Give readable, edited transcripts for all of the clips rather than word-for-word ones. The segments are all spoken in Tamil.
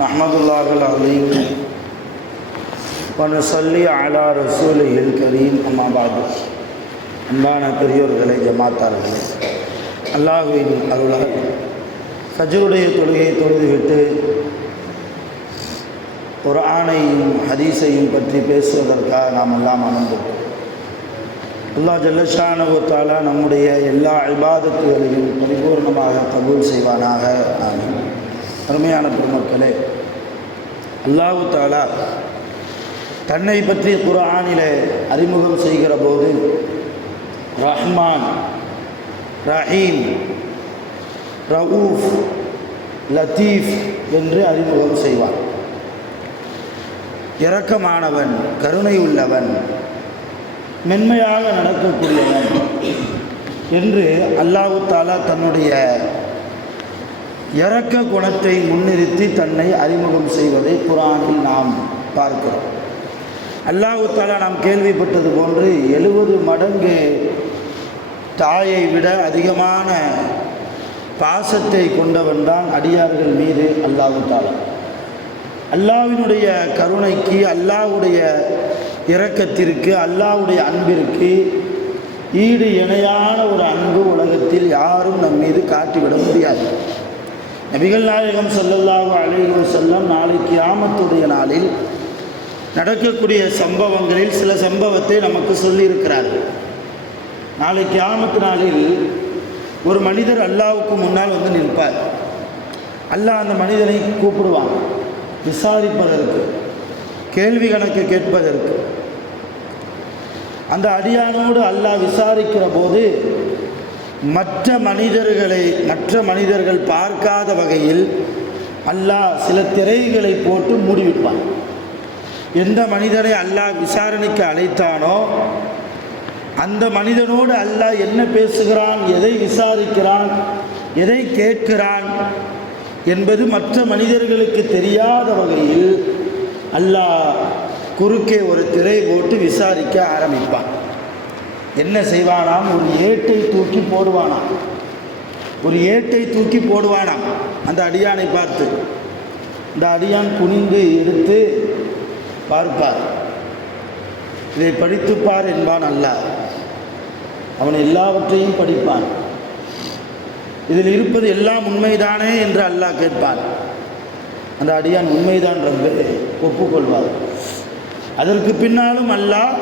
நஹ்மதுல்லாஹில் அலீம் வனுஸல்லி அலா ரசூலில் கரீம். அம்மா பாது. அன்பான பெரியோர்களே, ஜமாத்தார்களே, அல்லாஹ்வின் அருளால் ஃபஜ்ருடைய தொழுகையை தொழுதுவிட்டு குர்ஆனையும் ஹதீஸையும் பற்றி பேசுவதற்காக நாம் எல்லாம் அமர்ந்திருக்கிறோம். அல்லாஹ் ஜல்லஷானஹு தஆலா நம்முடைய எல்லா இபாதத்துகளையும் பரிபூர்ணமாக கபூல் செய்வானாக. ஆமீன். அருமையான பெருமக்களே, அல்லாஹ் தஆலா தன்னை பற்றி குர்ஆனிலே அறிமுகம் செய்கிற போது ரஹ்மான், ரஹீம், ரഊஃப், லத்தீஃப் என்று அறிமுகம் செய்வான். இரக்கமானவன், கருணை உள்ளவன், மென்மையாக நடக்கக்கூடியவன் என்று அல்லாஹ் தஆலா தன்னுடைய இரக்க குணத்தை முன்னிறுத்தி தன்னை அறிமுகம் செய்வதை குர்ஆனில் நாம் பார்க்கிறோம். அல்லாஹ் தஆலா நாம் கேள்விப்பட்டது போன்று 70 மடங்கு தாயை விட அதிகமான பாசத்தை கொண்டவன் தான் அடியார்கள் மீது அல்லாஹ் தஆலா. அல்லாஹ்வினுடைய கருணைக்கு, அல்லாஹ்வுடைய இரக்கத்திற்கு, அல்லாஹ்வுடைய அன்பிற்கு ஈடு இணையான ஒரு அன்பு உலகத்தில் யாரும் நம் மீது காட்டிவிட முடியாது. நபிகள் நாயகம் ஸல்லல்லாஹு அலைஹி வஸல்லம் நாளை கியாமத்துடைய நாளில் நடக்கக்கூடிய சம்பவங்களில் சில சம்பவத்தை நமக்கு சொல்லியிருக்கிறார்கள். நாளை கியாமத்து நாளில் ஒரு மனிதர் அல்லாஹ்வுக்கு முன்னால் வந்து நிற்பார். அல்லாஹ் அந்த மனிதனை கூப்பிடுவான், விசாரிப்பதற்கு, கேள்வி கணக்கு கேட்பதற்கு. அந்த அடியானோடு அல்லாஹ் விசாரிக்கிற போது மற்ற மனிதர்கள் பார்க்காத வகையில் அல்லாஹ் சில திரைகளை போட்டு மூடிவிடுவான். எந்த மனிதனை அல்லாஹ் விசாரணைக்கு அழைத்தானோ அந்த மனிதனோடு அல்லாஹ் என்ன பேசுகிறான், எதை விசாரிக்கிறான், எதை கேட்கிறான் என்பது மற்ற மனிதர்களுக்கு தெரியாத வகையில் அல்லாஹ் குறுக்கே ஒரு திரை போட்டு விசாரிக்க ஆரம்பிப்பான். என்ன செய்வானாம்? ஒரு ஏட்டை தூக்கி போடுவானாம் அந்த அடியானை பார்த்து. இந்த அடியான் குனிந்து எடுத்து பார்ப்பார். இதை படித்துப்பார் என்பான் அல்லாஹ். அவன் எல்லாவற்றையும் படிப்பான். இதில் இருப்பது எல்லாம் உண்மைதானே என்று அல்லாஹ் கேட்பான். அந்த அடியான் உண்மைதான் ரப்பே ஒப்புக்கொள்வார். அதற்கு பின்னாலும் அல்லாஹ்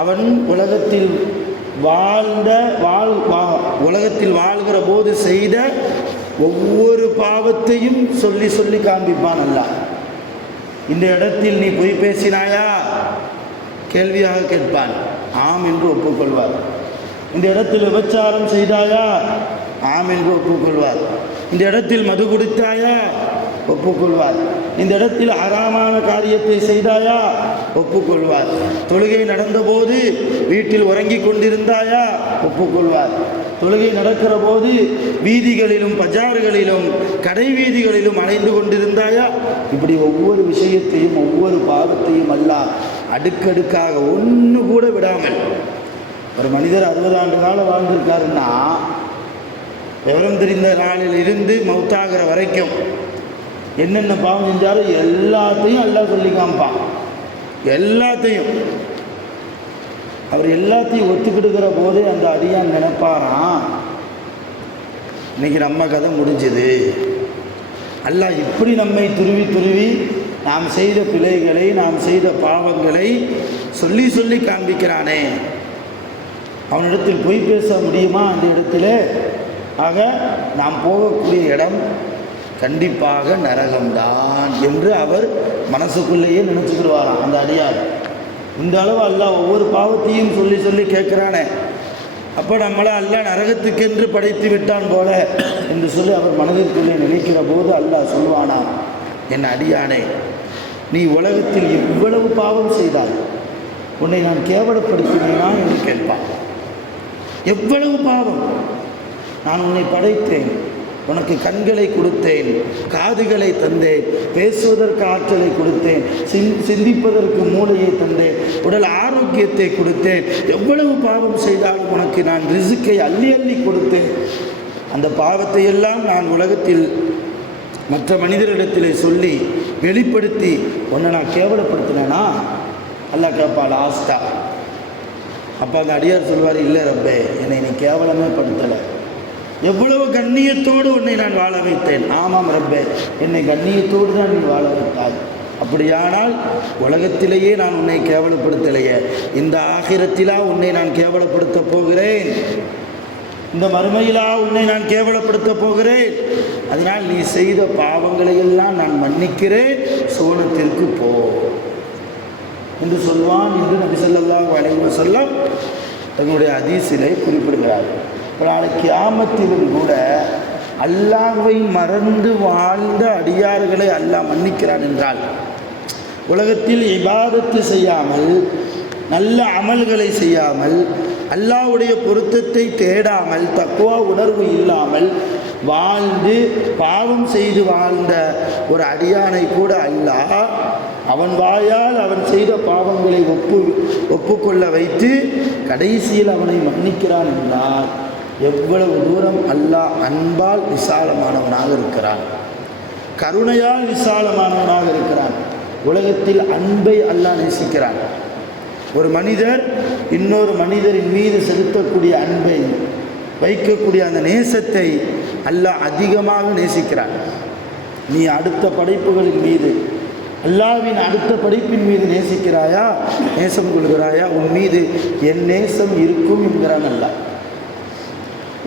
அவன் உலகத்தில் வாழ்கிற போது செய்த ஒவ்வொரு பாவத்தையும் சொல்லி சொல்லி காண்பிப்பான் அல்லாஹ். இந்த இடத்தில் நீ பொய் பேசினாயா? கேள்வியாக கேட்பான். ஆம் என்று ஒப்புக்கொள்வார். இந்த இடத்தில் விபச்சாரம் செய்தாயா? ஆம் என்று ஒப்புக்கொள்வார். இந்த இடத்தில் மது குடித்தாயா? ஒப்புக்கொள்வார். இந்த இடத்தில் ஹராமான காரியத்தை செய்தாயா? ஒப்புக்கொள்வார். தொழுகை நடந்தபோது வீட்டில் உறங்கி கொண்டிருந்தாயா? ஒப்புக்கொள்வார். தொழுகை நடக்கிற போது வீதிகளிலும் பஜார்களிலும் கடை வீதிகளிலும் அலைந்து கொண்டிருந்தாயா? இப்படி ஒவ்வொரு விஷயத்தையும், ஒவ்வொரு பாவத்தையும் அல்லாஹ் அடுக்கடுக்காக ஒன்று கூட விடாமல். ஒரு மனிதர் 60 ஆண்டு காலம் வாழ்ந்திருக்காருன்னா விவரம் தெரிந்த நாளில் இருந்து மௌத்தாகிற வரைக்கும் என்னென்ன பாவம் செஞ்சாலும் எல்லாத்தையும் அல்லாஹ் சொல்லி காமிப்பான். எல்லாத்தையும் அவர் எல்லாத்தையும் ஒத்துக்கிடுக்கிற போது அந்த அடியான் நினைப்பாராம், இன்னைக்கு நம்ம கதை முடிஞ்சது. அல்லாஹ் இப்படி நம்மை துருவி நாம் செய்த பிழைகளை, நாம் செய்த பாவங்களை சொல்லி சொல்லி காண்பிக்கிறானே, அவனிடத்தில் பொய் பேச முடியுமா அந்த இடத்துல? ஆக நாம் போகக்கூடிய இடம் கண்டிப்பாக நரகம்தான் என்று அவர் மனசுக்குள்ளேயே நினச்சிக்கிடுவாராம் அந்த அடியார். இந்த அளவு அல்லாஹ் ஒவ்வொரு பாவத்தையும் சொல்லி சொல்லி கேட்குறானே, அப்போ நம்மளை அல்லாஹ் நரகத்துக்கென்று படைத்து விட்டான் போல என்று சொல்லி அவர் மனதிற்குள்ளே நினைக்கிற போது அல்லாஹ் சொல்வானா, என் அடியானே, நீ உலகத்தில் எவ்வளவு பாவம் செய்தால் உன்னை நான் கேவலப்படுத்தினேனா என்று கேட்பான். எவ்வளவு பாவம்! நான் உன்னை படைத்தேன், உனக்கு கண்களை கொடுத்தேன், காதுகளை தந்தேன், பேசுவதற்கு ஆற்றலை கொடுத்தேன், சிந்திப்பதற்கு மூளையை தந்தேன், உடல் ஆரோக்கியத்தை கொடுத்தேன். எவ்வளவு பாவம் செய்தாலும் உனக்கு நான் ரிசுக்கை அள்ளி அள்ளி கொடுத்தேன். அந்த பாவத்தை எல்லாம் நான் உலகத்தில் மற்ற மனிதரிடத்திலே சொல்லி வெளிப்படுத்தி உன்னை நான் கேவலப்படுத்தினேனா? அல்லாஹ் கேட்பா லாஸ்டா. அப்போ அந்த அடியார் சொல்வார், இல்லை ரப்பே, என்னை நீ கேவலமே படுத்தலை, எவ்வளவு கண்ணியத்தோடு உன்னை நான் வாழ வைத்தேன். ஆமாம் ரப்பே, என்னை கண்ணியத்தோடு தான் நீ வாழ வைத்தாய். அப்படியானால் உலகத்திலேயே நான் உன்னை கேவலப்படுத்தலையே, இந்த ஆகிரத்திலா உன்னை நான் கேவலப்படுத்த போகிறேன், இந்த மறுமையிலா உன்னை நான் கேவலப்படுத்த போகிறேன். அதனால் நீ செய்த பாவங்களை எல்லாம் நான் மன்னிக்கிறேன், சோனத்திற்கு போ என்று சொல்வான் என்று நபி ஸல்லல்லாஹு அலைஹி வஸல்லம் தங்களுடைய ஹதீஸிலே குறிப்பிடுகிறார். நாளைக்கு கியாமத்திலும் கூட அல்லாஹ்வை மறந்து வாழ்ந்த அடியார்களை அல்லாஹ் மன்னிக்கிறான் என்றால், உலகத்தில் இபாதத்து செய்யாமல் நல்ல அமல்களை செய்யாமல் அல்லாஹ்வுடைய பொருத்தத்தை தேடாமல் தக்வா உணர்வு இல்லாமல் வாழ்ந்து பாவம் செய்து வாழ்ந்த ஒரு அடியானை கூட அல்லாஹ் அவன் வாயால் அவன் செய்த பாவங்களை ஒப்புக்கொள்ள வைத்து கடைசியில் அவனை மன்னிக்கிறான் என்றால் எவ்வளவு தூரம் அல்லாஹ் அன்பால் விசாலமானவனாக இருக்கிறான், கருணையால் விசாலமானவனாக இருக்கிறான். உலகத்தில் அன்பை அல்லாஹ் நேசிக்கிறான். ஒரு மனிதர் இன்னொரு மனிதரின் மீது செலுத்தக்கூடிய அன்பை, வைக்கக்கூடிய அந்த நேசத்தை அல்லாஹ் அதிகமாக நேசிக்கிறான். நீ அடுத்த படைப்புகளின் மீது, அல்லாஹ்வின் அடுத்த படைப்பின் மீது நேசிக்கிறாயா, நேசம் கொள்கிறாயா, உன் மீது என் நேசம் இருக்கும் என்கிறான் அல்லாஹ்.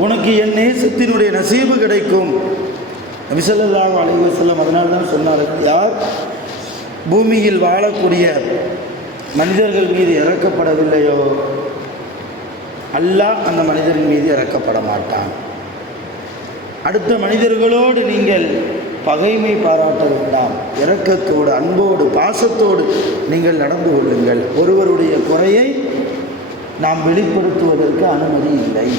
உனக்கு என் நேசத்தினுடைய நசீபு கிடைக்கும். நபி ஸல்லல்லாஹு அலைஹி வஸல்லம் அதனால தான் சொன்னார்கள், யார் பூமியில் வாழக்கூடிய மனிதர்கள் மீது இறக்கப்படவில்லையோ அல்லாஹ் அந்த மனிதரின் மீது இறக்கப்பட மாட்டான். அடுத்த மனிதர்களோடு நீங்கள் பகைமை பாராட்ட வேண்டாம், இரக்கத்தோடு அன்போடு பாசத்தோடு நீங்கள் நடந்து கொள்ளுங்கள். ஒருவருடைய குறையை நாம் வெளிப்படுத்துவதற்கு அனுமதி இல்லை.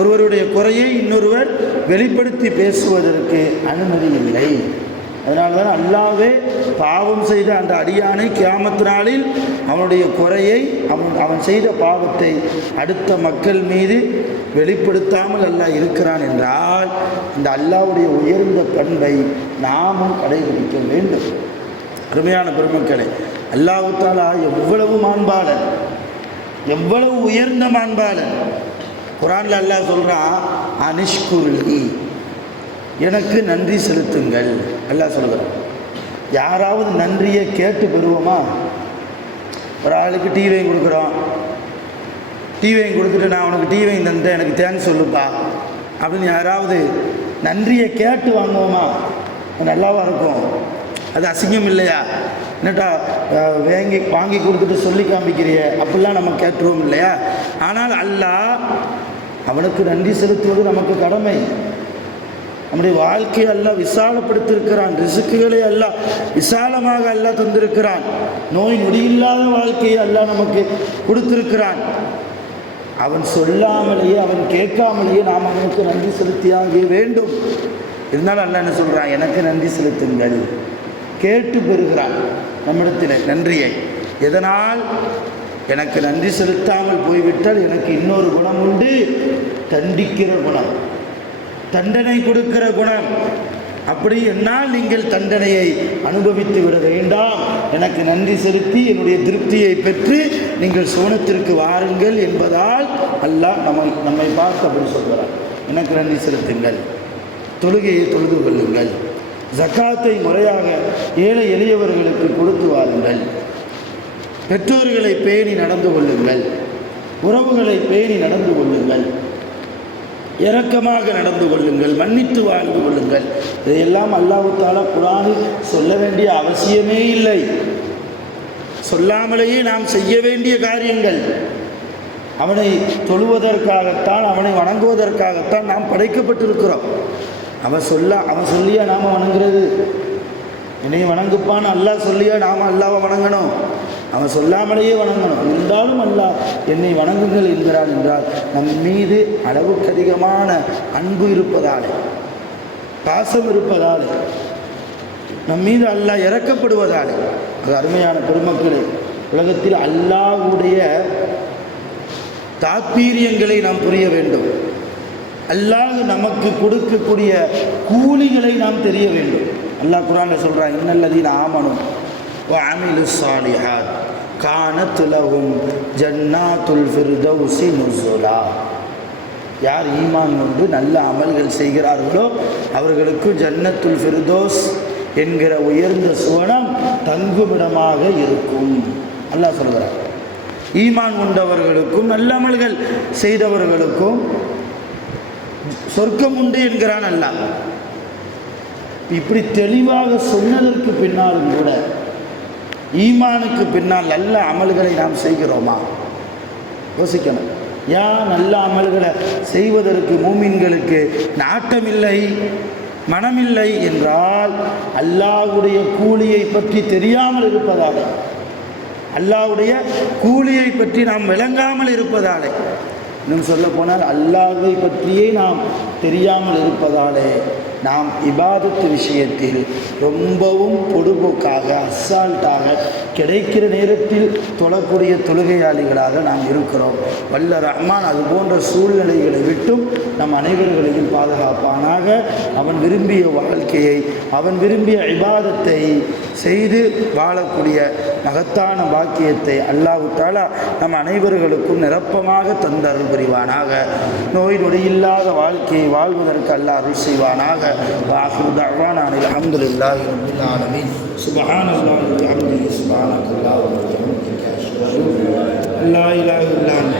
ஒருவருடைய குறையை இன்னொருவர் வெளிப்படுத்தி பேசுவதற்கு அனுமதி இல்லை. அதனால தான் அல்லாஹ்வே பாவம் செய்த அந்த அடியானை கியாமத் நாளில் அவனுடைய குறையை அவன் செய்த பாவத்தை அடுத்த மக்கள் மீது வெளிப்படுத்தாமல் அல்லாஹ் இருக்கிறான் என்றால் இந்த அல்லாஹ்வுடைய உயர்ந்த பண்பை நாமும் கடைபிடிக்க வேண்டும். அருமையான பெருமக்களே, அல்லாஹ் தஆலா எவ்வளவு மாண்பாளன், எவ்வளவு உயர்ந்த மாண்பாளன். குர்ஆன்ல அல்லாஹ் சொல்றான், அனிஷ்குர்லி, எனக்கு நன்றி செலுத்துங்கள். அல்லாஹ் சொல்கிறான். யாராவது நன்றியை கேட்டு பெறுவோமா? ஒரு ஆளுக்கு டீ வாங்கி கொடுக்குறோம், டீ வாங்கி கொடுத்துட்டு நான் உனக்கு டீ வாங்கி தந்தேன், எனக்கு தேங்க்ஸ் சொல்லுப்பா அப்படின்னு யாராவது நன்றியை கேட்டு வாங்குவோமா? நல்லாவா இருக்கும்? அது அசிங்கம் இல்லையா? என்னட்டா வாங்கி கொடுத்துட்டு சொல்லி காமிக்கிறிய, அப்படிலாம் நம்ம கேட்டுருவோம் இல்லையா? ஆனால் அல்லாஹ் அவனுக்கு நன்றி செலுத்துவது நமக்கு கடமை. நம்முடைய வாழ்க்கையை அல்லாஹ் விசாலப்படுத்தியிருக்கிறான், ரிசுக்குகளை அல்லாஹ் விசாலமாக அல்லாஹ் தந்திருக்கிறான், நோய் நொடியில்லாத வாழ்க்கையை அல்லாஹ் நமக்கு கொடுத்திருக்கிறான். அவன் சொல்லாமலேயே அவன் கேட்காமலேயே நாம் அவனுக்கு நன்றி செலுத்தியாக வேண்டும். இருந்தாலும் அல்லாஹ் என்ன சொல்கிறான், எனக்கு நன்றி செலுத்துங்கள். கேட்டு பெறுகிறான் நம்மிடத்தில் நன்றியை. எதனால்? எனக்கு நன்றி செலுத்தாமல் போய்விட்டால் எனக்கு இன்னொரு குணம் உண்டு, தண்டிக்கிற குணம், தண்டனை கொடுக்கிற குணம். அப்படி என்னால் நீங்கள் தண்டனையை அனுபவித்து விட வேண்டாம், எனக்கு நன்றி செலுத்தி என்னுடைய திருப்தியை பெற்று நீங்கள் சோனத்திற்கு வாருங்கள் என்பதால் அல்லாஹ் நம்மை பார்த்து அப்படி சொல்கிறார். எனக்கு நன்றி செலுத்துங்கள், தொழுகையை தொழுது கொள்ளுங்கள், ஜக்காத்தை முறையாக ஏழை எளியவர்களுக்கு கொடுத்து வாருங்கள், பெற்றோர்களை பேணி நடந்து கொள்ளுங்கள், உறவுகளை பேணி நடந்து கொள்ளுங்கள், இரக்கமாக நடந்து கொள்ளுங்கள், மன்னித்து வாழ்ந்து கொள்ளுங்கள். இதையெல்லாம் அல்லாஹ் தஆலா குர்ஆனில் சொல்ல வேண்டிய அவசியமே இல்லை. சொல்லாமலேயே நாம் செய்ய வேண்டிய காரியங்கள். அவனை தொழுவதற்காகத்தான், அவனை வணங்குவதற்காகத்தான் நாம் படைக்கப்பட்டிருக்கிறோம். அவன் சொல்லியா நாம் வணங்குறது? என்னை வணங்குப்பான்னு அல்லாஹ் சொல்லியா நாம் அல்லாவை வணங்கணும்? அவன் சொல்லாமலேயே வணங்கணும். இருந்தாலும் அல்லாஹ் என்னை வணங்குங்கள் என்கிறான் என்றால் நம் மீது அளவுக்கு அதிகமான அன்பு இருப்பதால், பாசம் இருப்பதால், நம் மீது அல்லாஹ் இறக்கப்படுவதால். அது அருமையான பெருமக்களே, உலகத்தில் அல்லாஹ்வுடைய தாத்பீரியங்களை நாம் புரிய வேண்டும். அல்லாஹ் நமக்கு கொடுக்கக்கூடிய கூலிகளை நாம் தெரிய வேண்டும். அல்லாஹ் குர்ஆனில் சொல்கிறான், இன்னல்லதீன ஆமனு வ அமிலுஸ் ஸாலிஹாத் கானத் லஹும் ஜன்னாத்துல் ஃபிர்தௌஸி நுஸுலா. யார் ஈமான் கொண்டு நல்ல அமல்கள் செய்கிறார்களோ அவர்களுக்கு ஜன்னத்துல் ஃபிர்தௌஸ் என்கிற உயர்ந்த சுவனம் தங்குமிடமாக இருக்கும். அல்லாஹ் சொல்கிறார், ஈமான் கொண்டவர்களுக்கும் நல்ல அமல்கள் செய்தவர்களுக்கும் சொர்க்கம் உண்டு என்கிறான் அல்லாஹ். இப்படி தெளிவாக சொன்னதற்கு பின்னாலும் கூட ஈமானுக்கு பின்னால் நல்ல அமல்களை நாம் செய்கிறோமா? யோசிக்கணும். ஏன் நல்ல அமல்களை செய்வதற்கு மூமின்களுக்கு நாட்டமில்லை, மனமில்லை என்றால் அல்லாஹ்வுடைய கூலியை பற்றி தெரியாமல் இருப்பதாலே, அல்லாஹ்வுடைய கூலியை பற்றி நாம் விளங்காமல் இருப்பதாலே, இன்னும் சொல்ல போனால் அல்லாஹ்வை பற்றியே நாம் தெரியாமல் இருப்பதாலே நாம் இபாதத்து விஷயத்தில் ரொம்பவும் பொடுபோக்காக, அசால்ட்டாக, கிடைக்கிற நேரத்தில் தொழக்கூடிய தொழுகையாளிகளாக நாம் இருக்கிறோம். வல்ல ரஹ்மான் அது போன்ற சூழ்நிலைகளை விட்டும் நம் அனைவர்களையும் பாதுகாப்பானாக. அவன் விரும்பிய வாழ்க்கையை, அவன் விரும்பிய இபாதத்தை செய்து வாழக்கூடிய மகத்தான பாக்கியத்தை அல்லாஹ் தஆலா நம் அனைவர்களுக்கும் நிரப்பமாக தந்தருள் புரிவானாக. நோய் நொடியில்லாத வாழ்க்கையை வாழ்வதற்கு அல்லாஹ் அருள் செய்வானாக. وآخر دعوانا الحمد لله رب العالمين. سبحان الله وبحمده سبحانك اللهم وبحمدك أشهد أن لا إله إلا أنت